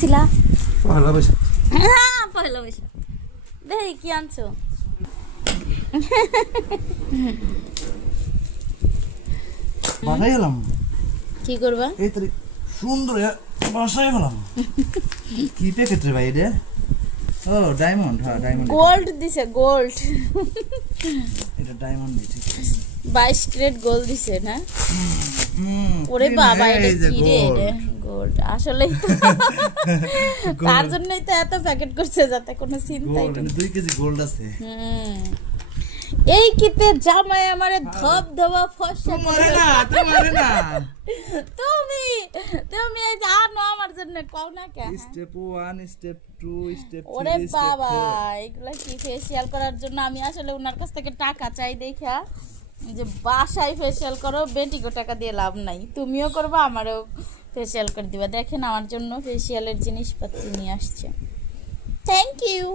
ছিলা পয়লা বৈশাখ পয়লা বৈশাখ দেখি কি আনছো বাসায় গেলাম কি করবা এই তো সুন্দর বাসায় গেলাম কি প্যাকেট রে ভাই এটা ও ডায়মন্ড হ্যাঁ ডায়মন্ড গোল্ড দিছে গোল্ড এটা ডায়মন্ড ঠিক আছে 22 ক্যারেট গোল্ড দিছে না ওরে বাবা এটা কি রে এটা গোল্ড আসলে তার জন্যই তো এত প্যাকেট করছে যাতে কোনো চিন্তাই গোল্ড 2 কেজি গোল্ড আছে এই কিতে জামাই আমারে ধপ ধবা ফসা মারে না তুমি তুমি এই জানো আমার জন্য কও না কেন স্টেপ 1 স্টেপ 2 স্টেপ 3 ওরে বাবা এগুলা কি ফেসিয়াল করার জন্য আমি আসলে ওনার কাছ থেকে টাকা চাই দেখা যে বাসায় ফেসিয়াল করো বেটিকে টাকা দিয়ে লাভ নাই তুমিও করবা আমারও ফেসিয়াল করে দিবা দেখেন আমার জন্য ফেসিয়ালের জিনিসপত্র নিয়ে আসছে থ্যাংক ইউ